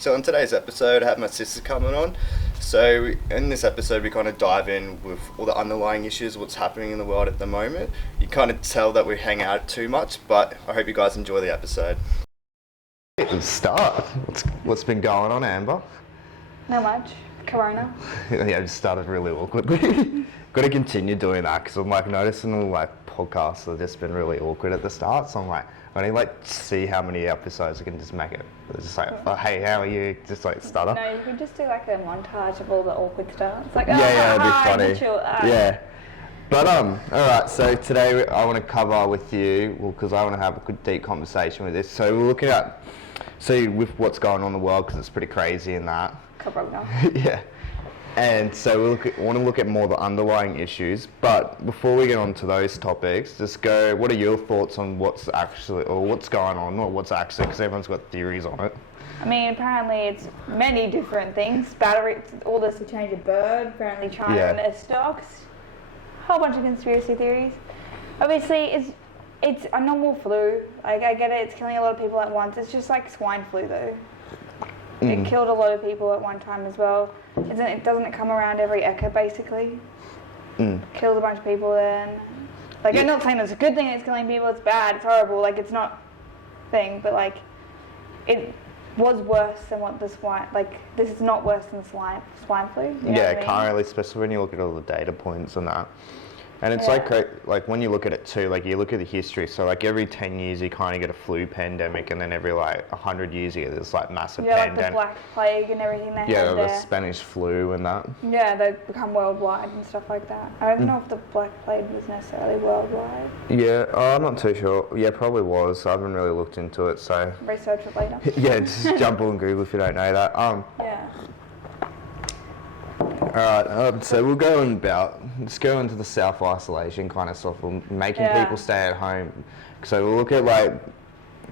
So on today's episode, I have my sister coming on. So in this episode, we kind of dive in with all the underlying issues, what's happening in the world at the moment. You kind of tell that we hang out too much, but I hope you guys enjoy the episode. Let's start. What's been going on, Amber? Not much. Corona. Yeah, it started really awkwardly. Got to continue doing that because I'm like noticing all like podcasts have just been really awkward at the start. So I'm like, I need like see how many episodes I can just make it. It's just like, oh, hey, how are you? Just like stutter. No, you could just do like a montage of all the awkward stuff. It's like, yeah, it'd be funny. Chill, Yeah. But all right. So today I want to cover with you, because I want to have a good deep conversation with this. So we're looking at, with what's going on in the world, because it's pretty crazy in that. Corona. Yeah. And so we want to look at more the underlying issues. But before we get on to those topics, just go, what are your thoughts on what's going on, not what's actually, because everyone's got theories on it. I mean, apparently it's many different things. Battery, all this to change a bird, apparently China and their stocks. A whole bunch of conspiracy theories. Obviously, it's a normal flu. Like, I get it, it's killing a lot of people at once. It's just like swine flu, though. It killed a lot of people at one time as well. Doesn't it come around every eka, basically? Killed a bunch of people then. Like, I'm not saying it's a good thing it's killing people, it's bad, it's horrible, like, it's not thing, but like, it was worse than what the swine, like, this is not worse than swine flu. You know what I mean? Currently, especially when you look at all the data points and that. And it's like when you look at it too, like you look at the history, so like every 10 years you kind of get a flu pandemic, and then every like 100 years you get this like massive pandemic. Like the Black Plague and everything they had there. there. The Spanish flu and that. Yeah, they become worldwide and stuff like that. I don't know if the Black Plague was necessarily worldwide. Yeah, I'm not too sure. Yeah, probably was. I haven't really looked into it, so... Research it later. Yeah, just jump on Google if you don't know that. Yeah. Alright, so we'll go let's go into the self-isolation kind of stuff, making people stay at home. So we'll look at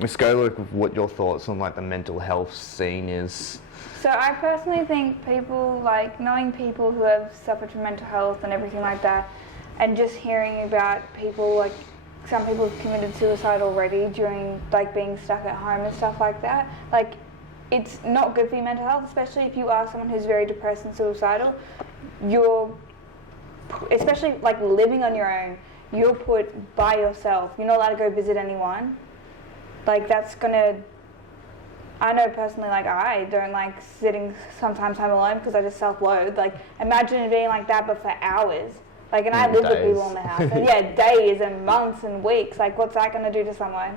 let's go look at what your thoughts on the mental health scene is. So I personally think people, knowing people who have suffered from mental health and everything like that, and just hearing about people, some people have committed suicide already during, being stuck at home and stuff like that, it's not good for your mental health, especially if you are someone who's very depressed and suicidal. Especially living on your own, you're put by yourself. You're not allowed to go visit anyone. That's gonna, I know personally, I don't like sitting sometimes home alone because I just self-loathe. Imagine being like that but for hours. And I live with people in the house. And days and months and weeks. What's that gonna do to someone?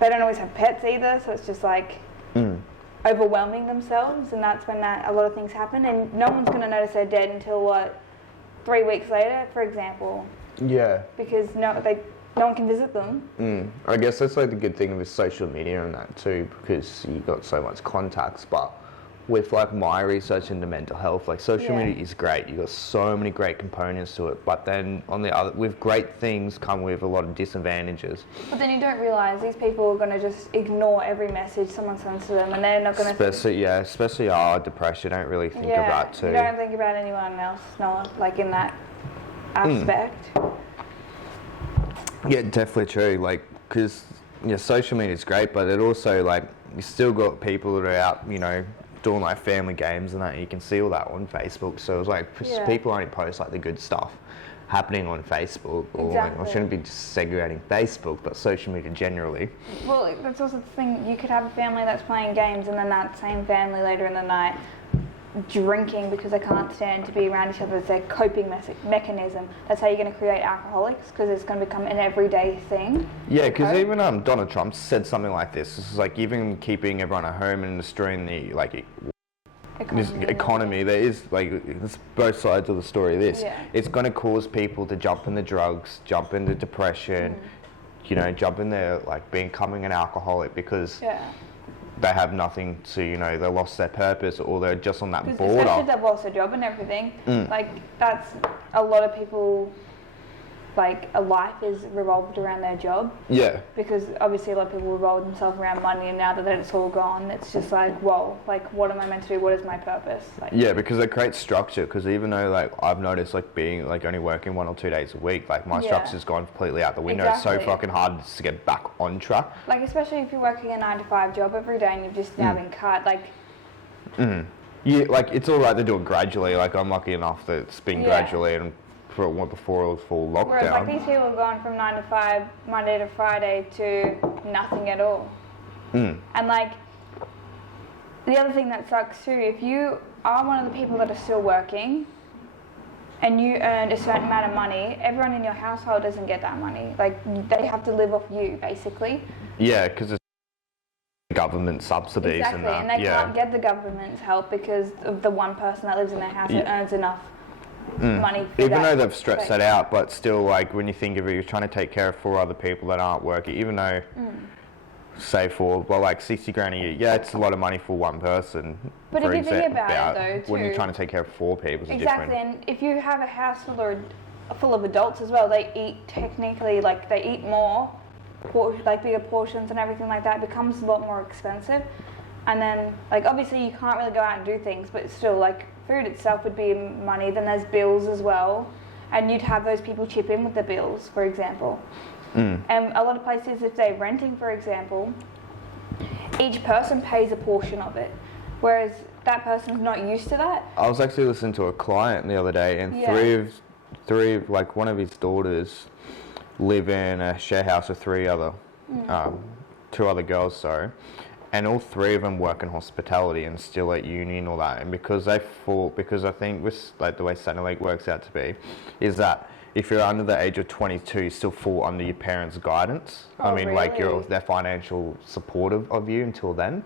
They don't always have pets either, so it's just overwhelming themselves, and that's when a lot of things happen, and no one's going to notice they're dead until 3 weeks later, for example. Yeah. Because no one can visit them. I guess that's the good thing with social media and that too, because you got so much contacts, but with my research into mental health, social media is great. You got so many great components to it, but then with great things come with a lot of disadvantages. But then you don't realise these people are going to just ignore every message someone sends to them, and they're not going to... Especially our depression, don't really think of that too. You don't think about anyone else, in that aspect. Yeah, definitely true. Because social media is great, but it also you still got people that are out, doing family games and that. You can see all that on Facebook. So it's people only post the good stuff happening on Facebook, or I shouldn't be just segregating Facebook, but social media generally. Well, that's also the thing. You could have a family that's playing games, and then that same family later in the night drinking because they can't stand to be around each other. It's their coping mechanism. That's how you're going to create alcoholics, because it's going to become an everyday thing. Yeah, because even Donald Trump said something like this. This is even keeping everyone at home and destroying the economy. There is it's both sides of the story of this. Yeah. It's going to cause people to jump into drugs, jump into depression, jump in there becoming an alcoholic because they have nothing to, they lost their purpose, or they're just on that border. Especially if they've lost their job and everything. That's a lot of people, like a life is revolved around their job. Yeah. Because obviously a lot of people revolve themselves around money, and now that it's all gone, it's just like, whoa, like what am I meant to do? What is my purpose? Like, yeah, because it creates structure. Because even though like I've noticed like being like only working 1 or 2 days a week, like my structure's gone completely out the window. Exactly. It's so fucking hard to get back on track. Like especially if you're working a 9-to-5 job every day and you've just now been cut, like. Yeah, like it's all right to do it gradually. Like I'm lucky enough that it's been gradually and before it was full lockdown. Whereas like these people have gone from 9 to 5, Monday to Friday to nothing at all. And like the other thing that sucks too, if you are one of the people that are still working and you earn a certain amount of money, everyone in your household doesn't get that money. Like they have to live off you basically. Yeah, because it's government subsidies exactly, and that. And they can't get the government's help because of the one person that lives in their house who earns enough money for even though that they've stretched that out, but still, like when you think of it, you're trying to take care of 4 other people that aren't working, even though say for like 60 grand a year, yeah, it's a lot of money for one person. But if you think about it though, too, when you're trying to take care of 4 people, it's exactly, different. and if you have a house full of adults as well, they eat technically, like they eat more, like bigger portions and everything like that. It becomes a lot more expensive. And then, like obviously you can't really go out and do things, but still, like food itself would be money. Then there's bills as well, and you'd have those people chip in with the bills, for example. And a lot of places, if they're renting, for example, each person pays a portion of it, whereas that person's not used to that. I was actually listening to a client the other day, and three of like one of his daughters live in a share house with 2 other girls, sorry. And all 3 of them work in hospitality and still at uni and all that. And because I think with like the way Saturday Lake works out to be, is that if you're under the age of 22, you still fall under your parents' guidance. Oh, I mean, really? like they're financial supportive of you until then.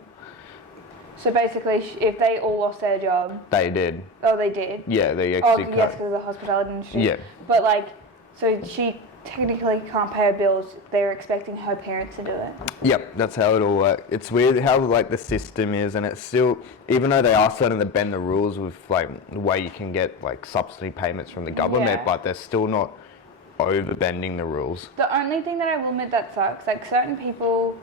So basically, if they all lost their job, They did. Oh, they did. Yeah, they actually. Oh, yes, because of the hospitality industry. Yeah. But like, so she technically can't pay her bills. They're expecting her parents to do it. Yep, that's how it all works. It's weird how like the system is, and it's still, even though they are starting to bend the rules with like the way you can get like subsidy payments from the government, but they're still not over bending the rules. The only thing that I will admit that sucks, like certain people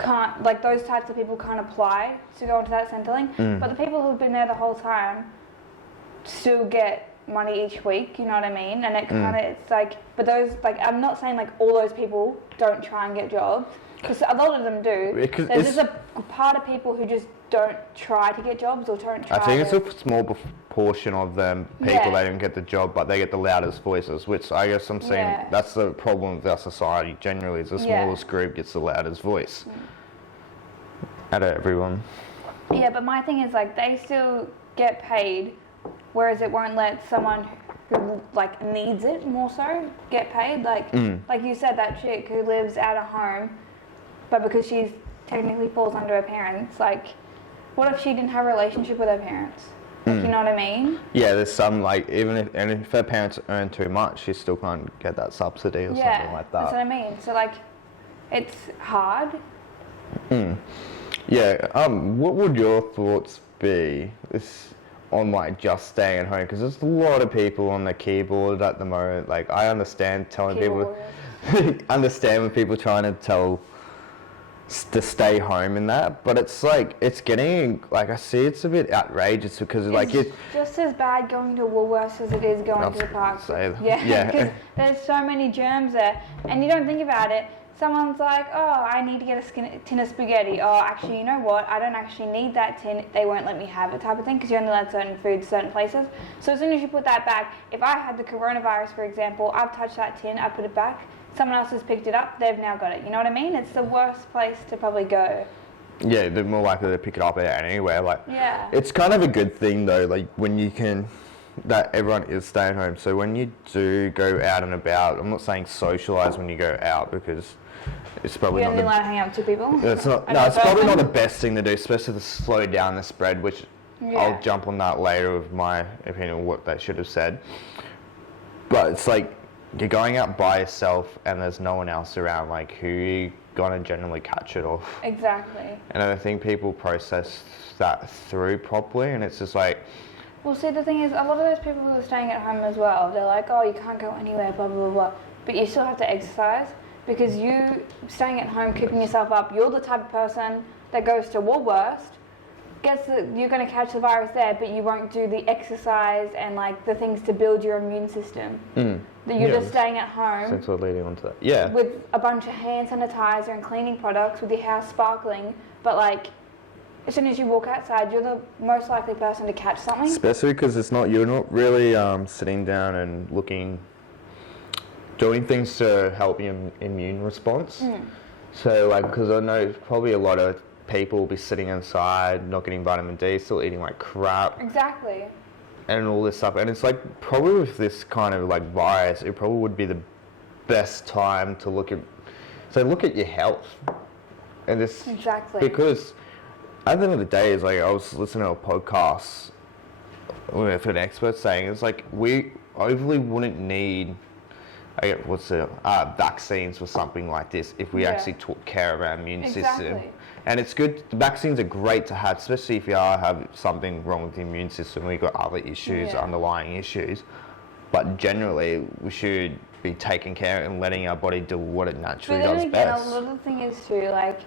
can't, like those types of people can't apply to go into that Centrelink, but the people who've been there the whole time still get money each week, you know what I mean? And it kind of, it's like, but those, like, I'm not saying like all those people don't try and get jobs, because a lot of them do. Because there's just a part of people who just don't try to get jobs or don't try. I think it's a small proportion of them people that don't get the job, but they get the loudest voices, which I guess I'm saying that's the problem with our society generally, is the smallest group gets the loudest voice out of everyone. Yeah, but my thing is like they still get paid, whereas it won't let someone who like needs it more so get paid. Like you said, that chick who lives at a home, but because she's technically falls under her parents, like what if she didn't have a relationship with her parents? Like, you know what I mean? Yeah, there's some like if her parents earn too much, she still can't get that subsidy or something like that. That's what I mean. So like, it's hard. Yeah. What would your thoughts be on like just staying at home? Because there's a lot of people on the keyboard at the moment. Like I understand telling people, understand when people trying to tell to stay home and that, but it's like it's getting like I see it's a bit outrageous because like it's just as bad going to Woolworths as it is going to the park. Yeah, because there's so many germs there, and you don't think about it. Someone's like, oh, I need to get a tin of spaghetti. Oh, actually, you know what? I don't actually need that tin. They won't let me have it, type of thing, because you're only allowed certain foods, certain places. So as soon as you put that back, if I had the coronavirus, for example, I've touched that tin, I put it back, someone else has picked it up, they've now got it. You know what I mean? It's the worst place to probably go. Yeah, they're more likely to pick it up anywhere. Like, it's kind of a good thing though, like when you can, that everyone is staying home. So when you do go out and about, I'm not saying socialise when you go out because it's probably not. You're only allowed to hang out with 2 people? It's not. No, it's probably not the best thing to do, especially to slow down the spread, which I'll jump on that later with my opinion on what they should have said. But it's like, you're going out by yourself and there's no one else around, like who you gonna generally catch it off? Exactly. And I don't think people process that through properly, and it's just like... Well, see, the thing is, a lot of those people who are staying at home as well, they're like, oh, you can't go anywhere, blah, blah, blah, blah. but you still have to exercise, because you staying at home, keeping yourself up, you're the type of person that goes to Woolworths, you're going to catch the virus there, but you won't do the exercise and like the things to build your immune system. That you're just staying at home. That's what leading on to that. Yeah. With a bunch of hand sanitizer and cleaning products, with your house sparkling, but like as soon as you walk outside, you're the most likely person to catch something. Especially because you're not really sitting down and doing things to help your immune response. So like, because I know probably a lot of people will be sitting inside, not getting vitamin D, still eating like crap. Exactly. And all this stuff. And it's like, probably with this kind of like virus, it probably would be the best time to look at your health. And this, exactly. Because at the end of the day, it's like, I was listening to a podcast with an expert saying, it's like, we overly wouldn't need vaccines for something like this if we actually took care of our immune system. And it's good, the vaccines are great to have, especially if you have something wrong with the immune system, we've got other issues, underlying issues. But generally, we should be taking care and letting our body do what it naturally does best. A lot of the thing is too, like,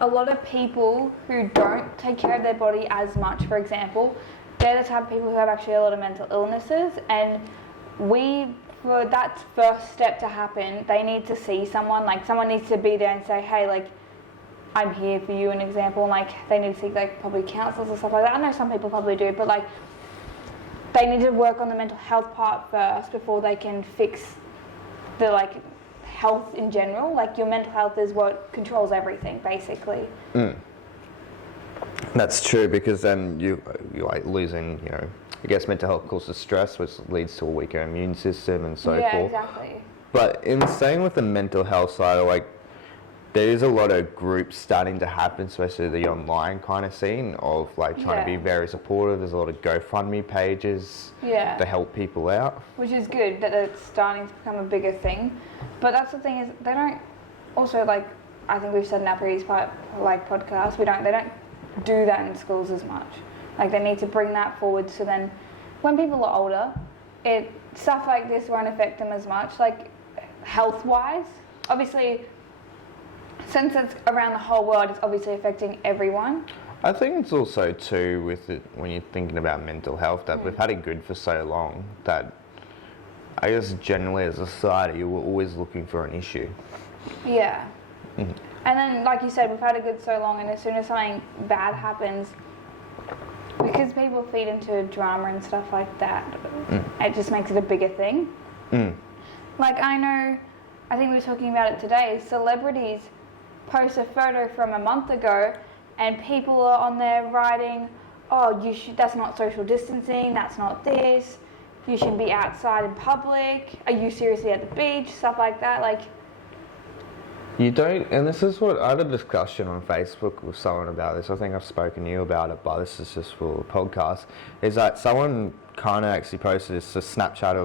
a lot of people who don't take care of their body as much, for example, they're the type of people who have actually a lot of mental illnesses, and for that first step to happen, they need to see someone, like someone needs to be there and say, hey, like, I'm here for you, an example, and like they need to see like probably counsellors or stuff like that. I know some people probably do, but like they need to work on the mental health part first before they can fix the like health in general. Like your mental health is what controls everything, basically. That's true, because then you're like losing, I guess mental health causes stress, which leads to a weaker immune system and so forth. Yeah, exactly. But in saying with the mental health side, like there is a lot of groups starting to happen, especially the online kind of scene of like trying to be very supportive. There's a lot of GoFundMe pages to help people out. Which is good that it's starting to become a bigger thing. But that's the thing is they don't also like, I think we've said in our previous podcast, they don't do that in schools as much. Like they need to bring that forward so then when people are older, stuff like this won't affect them as much, like health-wise. Obviously, since it's around the whole world, it's obviously affecting everyone. I think it's also too with it when you're thinking about mental health that we've had it good for so long that I guess generally as a society we're always looking for an issue. Yeah. And then like you said, we've had it good so long, and as soon as something bad happens, because people feed into drama and stuff like that, it just makes it a bigger thing. Like I think we were talking about it today, celebrities post a photo from a month ago and people are on there writing, that's not social distancing, that's not this, you shouldn't be outside in public, are you seriously at the beach, stuff like that. Like you don't, and this is what I had a discussion on Facebook with someone about this. I think I've spoken to you about it, but this is just for the podcast. Is that someone kind of actually posted a screenshot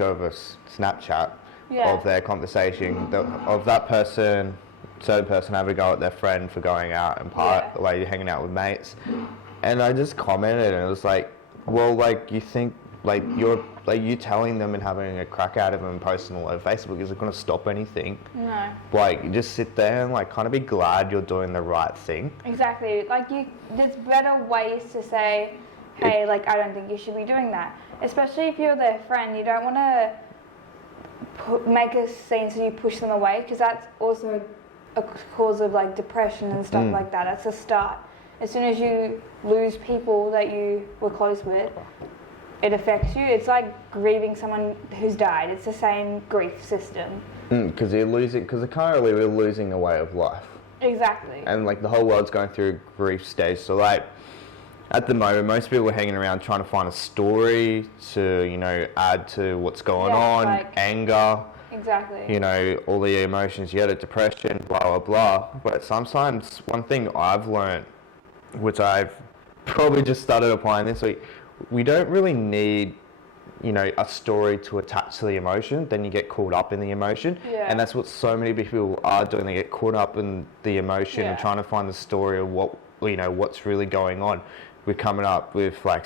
of a Snapchat of their conversation of that certain person having a go at their friend for going out and hanging out with mates, and I just commented and it was like, well, like you think like you telling them and having a crack at them and posting all over Facebook, is it going to stop anything? No. Like, you just sit there and like kind of be glad you're doing the right thing. Exactly. Like there's better ways to say, hey, like I don't think you should be doing that. Especially if you're their friend, you don't want to make a scene so you push them away, because that's also a cause of like depression and stuff like that. That's a start. As soon as you lose people that you were close with, it affects you. It's like grieving someone who's died. It's the same grief system. Because currently we're losing a way of life. Exactly. And like the whole world's going through a grief stage. So like at the moment, most people are hanging around trying to find a story to, add to what's going on, like anger. Exactly. All the emotions, depression, blah, blah, blah. But sometimes one thing I've learned, which I've probably just started applying this week, we don't really need, a story to attach to the emotion. Then you get caught up in the emotion. Yeah. And that's what so many people are doing. They get caught up in the emotion and trying to find the story of what's really going on. We're coming up with like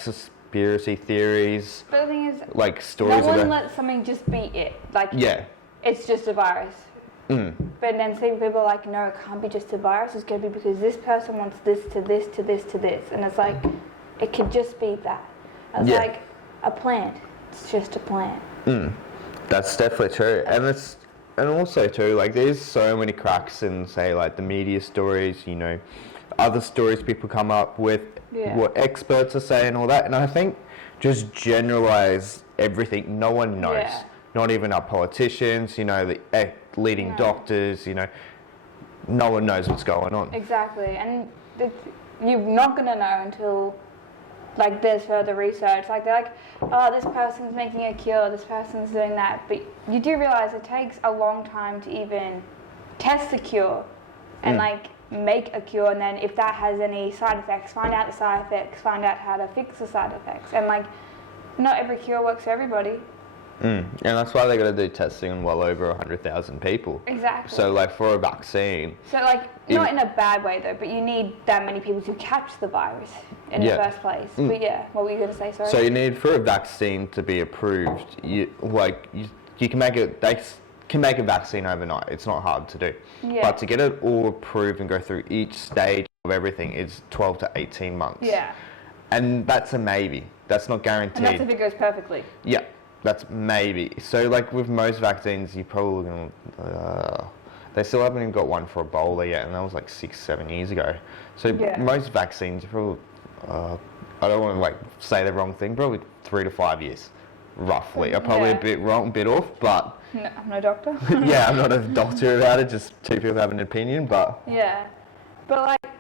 conspiracy theories. But the thing is, like stories no one about. lets something just be it. Like, Yeah. it's just a virus. Mm. But then some people are like, no, it can't be just a virus. It's going to be because this person wants this to this to this to this. And it's like, it could just be that. It's like a plant. It's just a plant. Mm. That's definitely true. And also too, like there's so many cracks in, say, like the media stories, you know, other stories people come up with, what experts are saying, all that. And I think just generalize everything. No one knows. Yeah. Not even our politicians, you know, the leading doctors, you know, no one knows what's going on. Exactly. And you're not going to know until, like, there's further research. Like, they're like, oh, this person's making a cure, this person's doing that. But you do realise it takes a long time to even test the cure and, like, make a cure. And then if that has any side effects, find out the side effects, find out how to fix the side effects. And, like, not every cure works for everybody. And that's why they got to do testing on well over 100,000 people. Exactly. So, like, for a vaccine. So, like, not in a bad way, though, but you need that many people to catch the virus in the first place. But yeah, what were you going to say, sorry? So you need, for a vaccine to be approved, you can make it, they can make a vaccine overnight. It's not hard to do. Yeah. But to get it all approved and go through each stage of everything is 12 to 18 months. Yeah. And that's a maybe. That's not guaranteed. And that's if it goes perfectly. Yeah. That's maybe. So, like, with most vaccines, you're probably going to... they still haven't even got one for Ebola yet, and that was like 6-7 years ago. So, most vaccines are probably... I don't want to, like, say the wrong thing, probably 3 to 5 years, roughly. I'm probably a bit wrong, a bit off, but... No, I'm no doctor. Yeah, I'm not a doctor about it, just two people have an opinion, but... Yeah. But, like,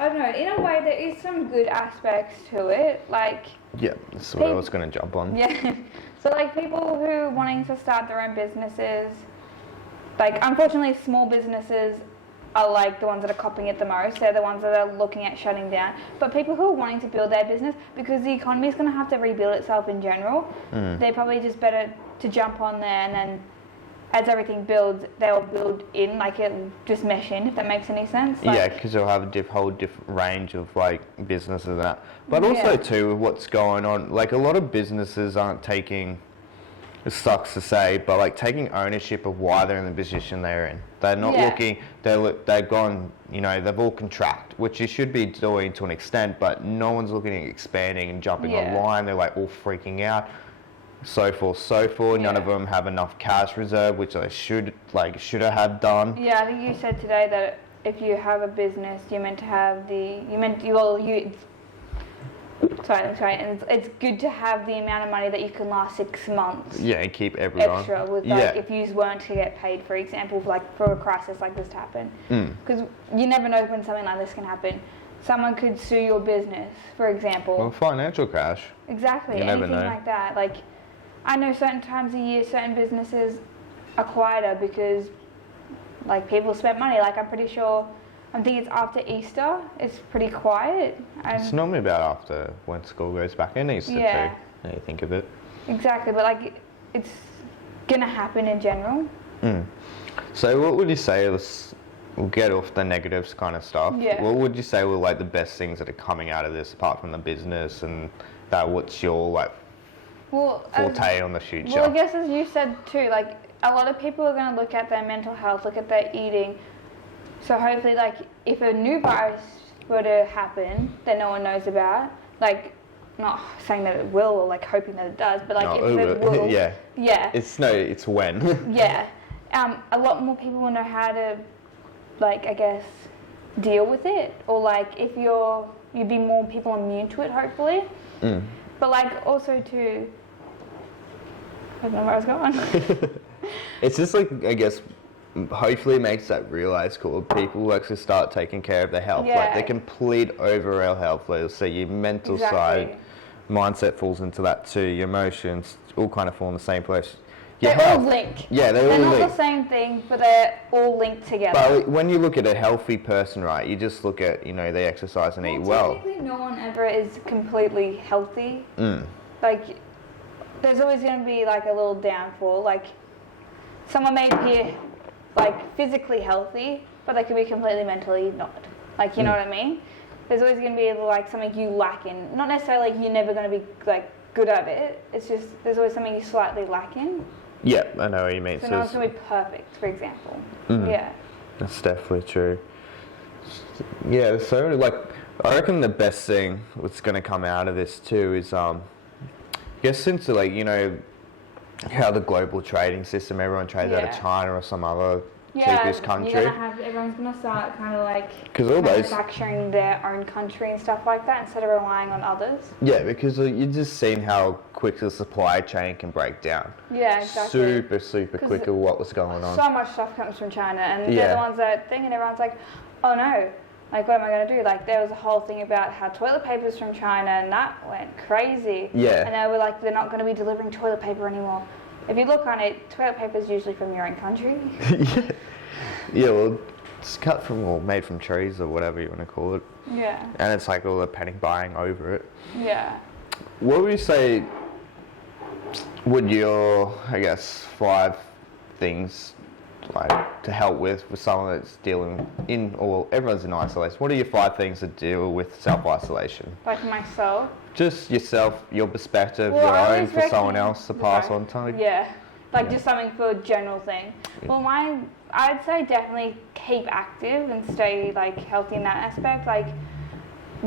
I don't know, in a way there is some good aspects to it, like... Yeah, that's what I was going to jump on. Yeah. So, like, people who are wanting to start their own businesses, like, unfortunately, small businesses are, like, the ones that are copying it the most. They're the ones that are looking at shutting down. But people who are wanting to build their business, because the economy is going to have to rebuild itself in general, they're probably just better to jump on there, and then as everything builds, they'll build in, like, it'll just mesh in, if that makes any sense. Like, yeah, because you'll have a whole different range of, like, businesses and that. But also, too, with what's going on, like, a lot of businesses aren't taking, it sucks to say, but, like, taking ownership of why they're in the position they're in. They're not looking, they've gone, you know, they've all contract, which you should be doing to an extent, but no one's looking at expanding and jumping online. They're, like, all freaking out. So forth. None of them have enough cash reserve, which they should have done. Yeah, I think you said today that if you have a business, you're meant to have sorry, and it's good to have the amount of money that you can last 6 months. Yeah, and keep everyone extra with, like, if you weren't to get paid, for example, like for a crisis like this to happen, because you never know when something like this can happen. Someone could sue your business, for example. Well, financial crash. Exactly, you never anything know. like that. Like, I know certain times a year, certain businesses are quieter because, like, people spend money. Like, I'm pretty sure, I think it's after Easter, it's pretty quiet. It's normally about after when school goes back in Easter too, now you think of it. Exactly, but, like, it's gonna happen in general. So what would you say, we'll get off the negatives kind of stuff. Yeah. What would you say were, like, the best things that are coming out of this, apart from the business, and that what's your, like, forte on the future? Well, I guess as you said too, like, a lot of people are going to look at their mental health, look at their eating. So hopefully, like, if a new virus were to happen that no one knows about, like, not saying that it will or, like, hoping that it does, but, like, if it will, it's when. A lot more people will know how to, like, I guess, deal with it, or, like, if you'd be more people immune to it, hopefully. But, like, also too, I don't know where I was going. It's just, like, I guess, hopefully it makes that realise cool. People actually start taking care of their health. Like, the complete overall health. Like, so your mental side, mindset falls into that too. Your emotions all kind of fall in the same place. Your they're health, all linked. Yeah, they're all not linked. the same thing, but they're all linked together. But when you look at a healthy person, right, you just look at, you know, they exercise and eat well. Technically, no one ever is completely healthy. Like, there's always going to be, like, a little downfall. Like, someone may appear, like, physically healthy, but they could be completely mentally not. Like, you know what I mean? there's always going to be like something you lack in. Not necessarily like you're never going to be like good at it. It's just there's always something you slightly lack in. Yeah, I know what you mean. So no one's going to be perfect, for example. Yeah. That's definitely true. Yeah, so like I reckon the best thing that's going to come out of this too is I guess since like how the global trading system, everyone trades out of China or some other cheapest country. Everyone's gonna start kind of like all manufacturing their own country and stuff like that instead of relying on others. Yeah, because you've just seen how quick the supply chain can break down. Yeah, exactly. Super quick of what was going on. So much stuff comes from China, and they're the ones that think, and everyone's like, oh no, like what am I going to do? Like there was a whole thing about how toilet paper's from China, and that went crazy. Yeah. And they were like, they're not going to be delivering toilet paper anymore. If you look on it, toilet paper is usually from your own country. Yeah, well, it's cut from or made from trees or whatever you want to call it. Yeah. And it's like all the panic buying over it. Yeah. What would you say would your, I guess, 5 things like to help with someone that's dealing in, or everyone's in isolation? What are your 5 things to deal with self-isolation? Like myself? Just yourself, your perspective, Well, your own for someone else to pass on to. Yeah, like just something for a general thing. Yeah. Well, I'd say definitely keep active and stay like healthy in that aspect. Like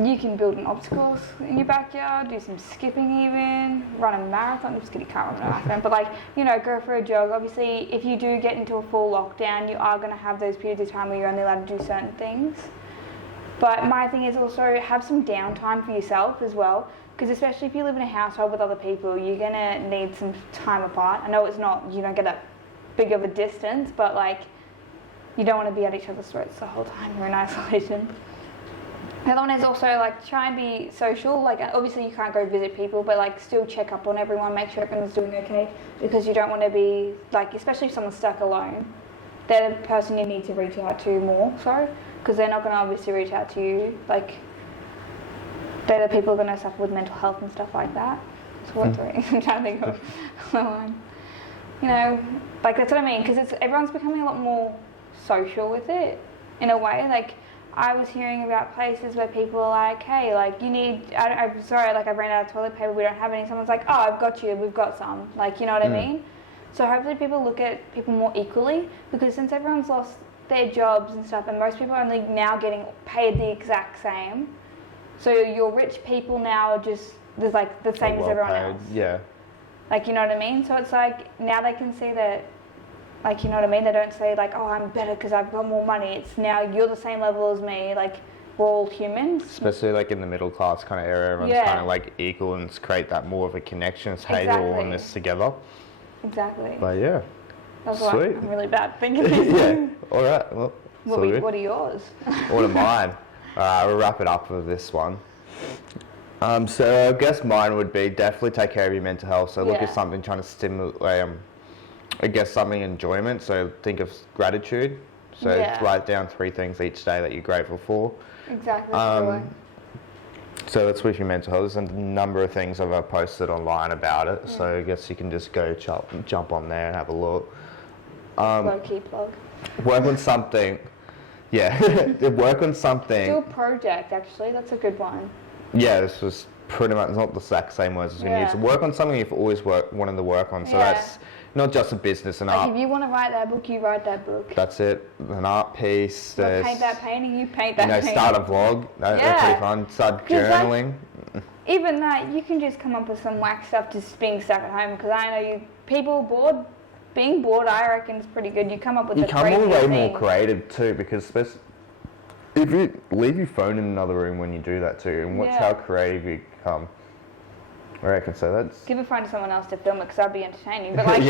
you can build an obstacles in your backyard, do some skipping even, run a marathon. I'm just kidding, can't run a marathon, but like, go for a jog. Obviously, if you do get into a full lockdown, you are going to have those periods of time where you're only allowed to do certain things. But my thing is also have some downtime for yourself as well, because especially if you live in a household with other people, you're going to need some time apart. I know it's not, you don't get that big of a distance, but like you don't want to be at each other's throats the whole time you're in isolation. The other one is also like try and be social. Like obviously you can't go visit people, but like still check up on everyone, make sure everyone's doing okay, because you don't want to be like, especially if someone's stuck alone, they're the person you need to reach out to more so, because they're not going to obviously reach out to you. Like they're the people who are going to suffer with mental health and stuff like that. So what's I'm trying to think of the one. Like that's what I mean, because everyone's becoming a lot more social with it in a way. Like I was hearing about places where people are like, hey, like you need, I'm sorry, like I've ran out of toilet paper, we don't have any. Someone's like, oh, I've got you, we've got some. Like, you know what I mean? So hopefully people look at people more equally, because since everyone's lost their jobs and stuff, and most people are only now getting paid the exact same, so your rich people now are just, there's like the same as everyone else. Yeah. Like, you know what I mean? So it's like, now they can see that, like, you know what I mean? They don't say like, oh, I'm better because I've got more money. It's now you're the same level as me. Like, we're all humans. Especially like in the middle class kind of area, everyone's kind of like equal, and it's create that more of a connection. It's hey, we're all in this together. Exactly. But yeah. That's sweet. Why I'm really bad thinking. Yeah. All right. Well. What are yours? What are mine? We'll wrap it up with this one. So I guess mine would be definitely take care of your mental health. So look at something trying to stimulate, I guess something enjoyment. So think of gratitude. So write down 3 things each day that you're grateful for. Exactly. So that's with your mental health. There's a number of things I've posted online about it. So I guess you can just go jump on there and have a look. Low-key plug. Work on something. Yeah, work on something. Do a project, actually. That's a good one. Yeah, this was pretty much not the exact same words as we use. Work on something you've always wanted to work on. So that's not just a business and art. If you want to write that book, you write that book. That's it. An art piece. Paint that painting, you paint that painting. Start a vlog. That's pretty fun. Start journaling. Even that, you can just come up with some whack stuff just being stuck at home. Because I know people being bored, I reckon is pretty good. You come up with the craziest thing. You come way more creative too, because if you leave your phone in another room when you do that too, and watch how creative you become. I reckon so. That's give a phone to someone else to film it, because that'd be entertaining. But like,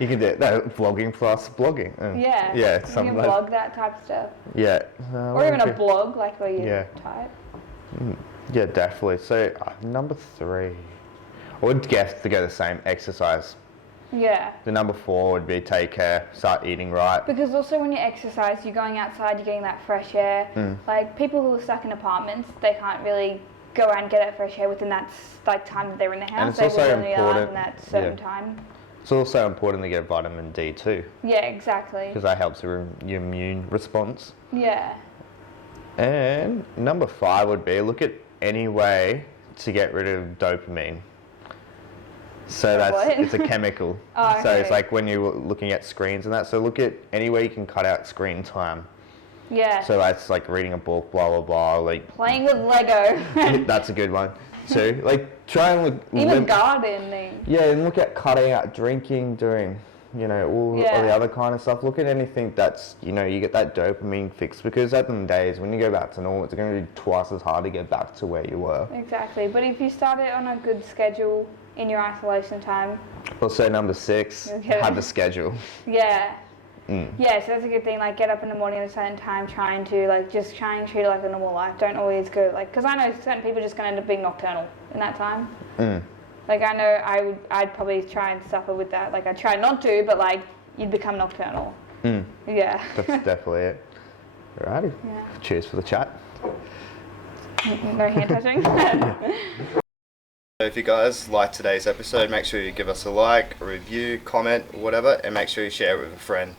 you can do it. No, vlogging plus blogging. Yeah, you can blog that type of stuff. Yeah, or even a blog, like where you type. Yeah, definitely. So number 3, I would guess to go the same. Exercise. Yeah. The number 4 would be take care, start eating right. Because also when you exercise, you're going outside, you're getting that fresh air. Like people who are stuck in apartments, they can't really go out and get that fresh air within that like time that they're in the house. And it's also important in that certain time. It's also important to get vitamin D too. Yeah, exactly. Because that helps your immune response. Yeah. And number 5 would be look at any way to get rid of dopamine. So it's a chemical. Oh, okay. So it's like when you're looking at screens and that. So look at any way you can cut out screen time. Yeah. So that's like reading a book, blah blah blah. Like playing with Lego. that's a good one too. Like try and look. Even gardening. Yeah, and look at cutting out drinking, doing all the other kind of stuff. Look at anything that's you get that dopamine fix, because at the end of the days when you go back to normal, it's going to be twice as hard to get back to where you were. Exactly, but if you start it on a good schedule in your isolation time. Also number 6, have a schedule. Yeah. Yeah, so that's a good thing. Like, get up in the morning at a certain time, trying to just try and treat it like a normal life. Don't always go because I know certain people are just gonna end up being nocturnal in that time. Like I know I'd probably try and suffer with that. Like I try not to, but like you'd become nocturnal. Yeah. That's definitely it. Alrighty. Yeah. Cheers for the chat. No hand touching. So if you guys like today's episode, make sure you give us a like, a review, comment, whatever, and make sure you share it with a friend.